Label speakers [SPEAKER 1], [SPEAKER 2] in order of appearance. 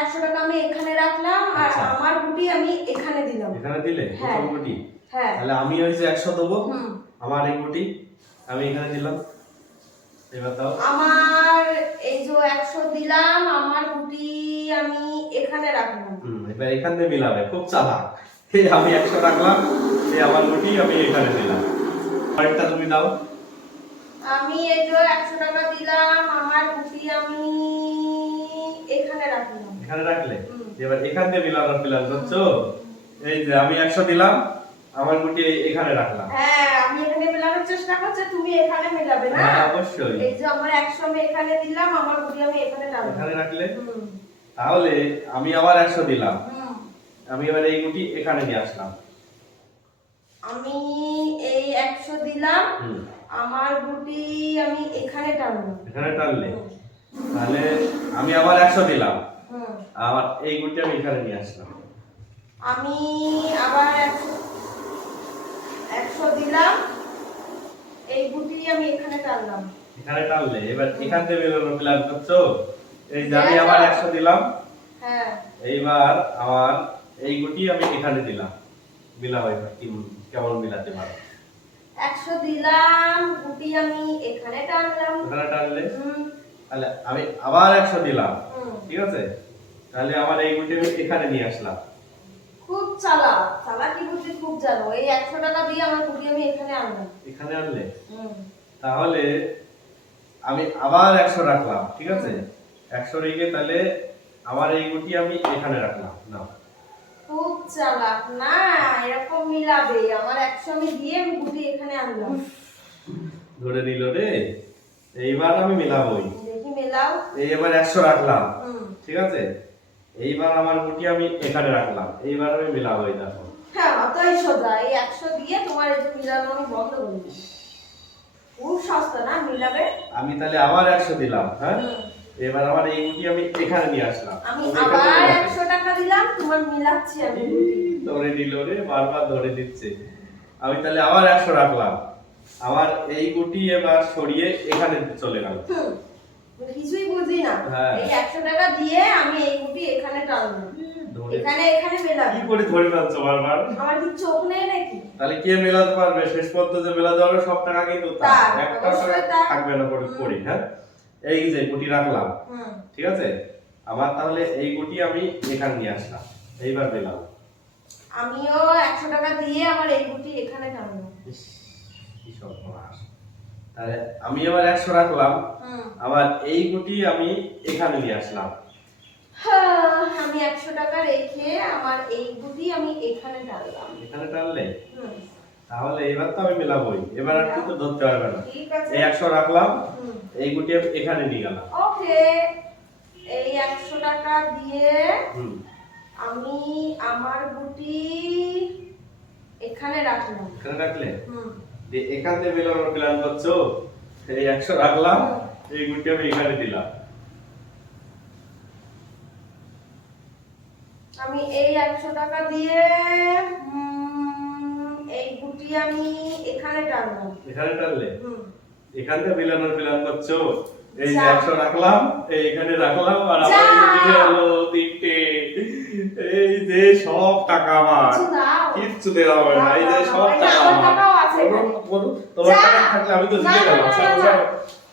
[SPEAKER 1] একশো টাকা আমি এখানে রাখলাম আর
[SPEAKER 2] আচ্ছা।
[SPEAKER 1] আমার গুটি আমি এখানে দিলাম।
[SPEAKER 2] এখানে দিলে?
[SPEAKER 1] হ্যাঁ।
[SPEAKER 2] প্রথম কোটি
[SPEAKER 1] হ্যাঁ।
[SPEAKER 2] তাহলে আমি ওই যে একশো দেবো। আমার এই কোটি আমি এখানে দিলাম। এবার দাও।
[SPEAKER 1] আমার এই যে একশো দিলাম আমার গুটি আমি এখানে রাখলাম।
[SPEAKER 2] হুম এবার এখান থেকে মিলাবে। খুব চালাক। এই আমি একশো রাখলাম এই আমার কোটি আমি এখানে দিলাম। আরেকটা তুমি দাও।
[SPEAKER 1] আমি এই যে একশো টাকা দিলাম আমার গুটি আমি এখানে রাখলাম।
[SPEAKER 2] এখানে রাখলে? এবার এখান দিয়ে মিলানোর প্ল্যান করছ এই যে আমি একশো দিলাম আমার গুটি এখানে রাখলাম।
[SPEAKER 1] হ্যাঁ আমি এখানে মেলানোর চেষ্টা করছি তুমি এখানে মেলাবে না?
[SPEAKER 2] হ্যাঁ, অবশ্যই।
[SPEAKER 1] এই যে আমার একশো আমি এখানে দিলাম আমার গুটি আমি এখানে রাখলাম
[SPEAKER 2] এখানে রাখলে? তাহলে আমি আবার একশো দিলাম। আমি এবার এই গুটি এখানে নিয়ে আসলাম।
[SPEAKER 1] আমি এই একশো দিলাম আমার গুটি আমি এখানে টানলাম
[SPEAKER 2] এখানে টানলে। তাহলে আমি আবার একশো দিলাম। আমার এই গুটি আমি এখানে নিয়ে আসলাম।
[SPEAKER 1] আমি আবার একশো দিলাম। এই গুটি আমি এখানে টানলাম।
[SPEAKER 2] এখানে টানলে এবার এখান থেকে প্ল্যান করছ? এই যে আমি আবার একশো দিলাম।
[SPEAKER 1] হ্যাঁ।
[SPEAKER 2] এইবার আমার এই গুটি আমি এখানে দিলাম। মিলাও এবার কেমন মিলাতে পারো?
[SPEAKER 1] একশো দিলাম গুটি আমি এখানে টানলাম।
[SPEAKER 2] এখানে টানলে? তাহলে আমি আবার একশো দিলাম। ঠিক আছে? তাহলে আমার এই গুটি আমি এখানে নিয়ে আসলাম।
[SPEAKER 1] খুব চালাক। চালাকি বুদ্ধি খুব জানো। এই একশো টাকা দিয়ে আমার গুটি আমি এখানে আনলাম।
[SPEAKER 2] এখানে আনলে? তাহলে আমি আবার একশো রাখলাম ঠিক আছে? একশো রেখে তাহলে আমার এই গুটি আমি এখানে রাখলাম। না
[SPEAKER 1] খুব চালাক। না এরকম মিলাবে। আমার একশো আমি দিয়ে আমি গুটি এখানে আনলাম।
[SPEAKER 2] ধরে নিল রে। এইবার আমি মিলাবই।
[SPEAKER 1] দেখি মেলাও।
[SPEAKER 2] এই এবার একশো রাখলাম। ঠিক আছে? এইবার আমার গুটি আমি এখানে রাখলাম। এইবার আমি মিলাবো এই দেখো।
[SPEAKER 1] হ্যাঁ অতই সোজা এই একশো দিয়ে তোমার এই যে মিলানো আমি বন্ধ করে খুব সস্তা না মিলাবে?
[SPEAKER 2] আমি তাহলে আবার একশো দিলাম হ্যাঁ? এবার আমার এই গুটি আমি এখানে নিয়ে আসলাম।
[SPEAKER 1] আমি আবার। একশো টাকা দিলাম তোমার মিলাচ্ছি আমি
[SPEAKER 2] ধরে নিল রে বারবার ধরে দিচ্ছে আমি তাহলে আবার একশো রাখলাম। আমার এই গুটি এবার সরিয়ে এখানে চলে গেল।
[SPEAKER 1] এই একশো টাকা দিয়ে আমি এই গুটি এখানে টানলাম এখানে এখানে মেলাবে।
[SPEAKER 2] কি করে ধরে পাচ্ছ বারবার?
[SPEAKER 1] আমার কি চোখ নেই নাকি?
[SPEAKER 2] তাহলে কে মেলাতে পারবে? শেষ পর্যন্ত যে মেলাতে পারবে সব টাকা কিন্তু তার।
[SPEAKER 1] তার,
[SPEAKER 2] একটা টাকা থাকবে না করে করি হ্যাঁ? এই যে গুটি রাখলাম ঠিক আছে? আবার তাহলে এই গুটি আমি এখানে নিয়ে আসলাম। এইবার মেলাম
[SPEAKER 1] আমিও একশো টাকা দিয়ে আমার এই গুটি এখানে
[SPEAKER 2] ইস, কি সর্বনাশ। তাহলে আমি আবার একশো রাখলাম। আবার এই গুটি আমি এখানে নিয়ে আসলাম।
[SPEAKER 1] হ্যাঁ, আমি একশো টাকা রেখে আমার এই গুটি আমি এখানে টানলাম।
[SPEAKER 2] এখানে টানলে? তাহলে এবার তো আমি মেলাবই। এবার আর কিন্তু ধরতে পারবে না।
[SPEAKER 1] ঠিক আছে।
[SPEAKER 2] এই একশো রাখলাম। এই গুটি আমি এখানে নিয়ে গেলাম।
[SPEAKER 1] ওকে। এই একশো টাকা দিয়ে আমি আমার গুটি এখানে রাখলাম।
[SPEAKER 2] এখানে রাখলে?
[SPEAKER 1] হুম।
[SPEAKER 2] দিয়ে এখান থেকে মেলানোর প্ল্যান করছ এই একশো রাখলাম এই গুটি আমি এখানে দিলাম।
[SPEAKER 1] আমি এই একশো টাকা দিয়ে এই গুটি আমি এখানে টানলাম
[SPEAKER 2] এখানে টানলে? এখান থেকে মিলানোর প্ল্যান করছ এই একশো রাখলাম এই এখানে রাখলাম আর আমার তিনটে এই যে সব টাকা আমার। কিচ্ছু দেওয়া হবে না এই যে সব টাকা
[SPEAKER 1] আমার
[SPEAKER 2] বলো, তোমার। থাকলে আমি তো জিতে গেলাম।
[SPEAKER 1] না।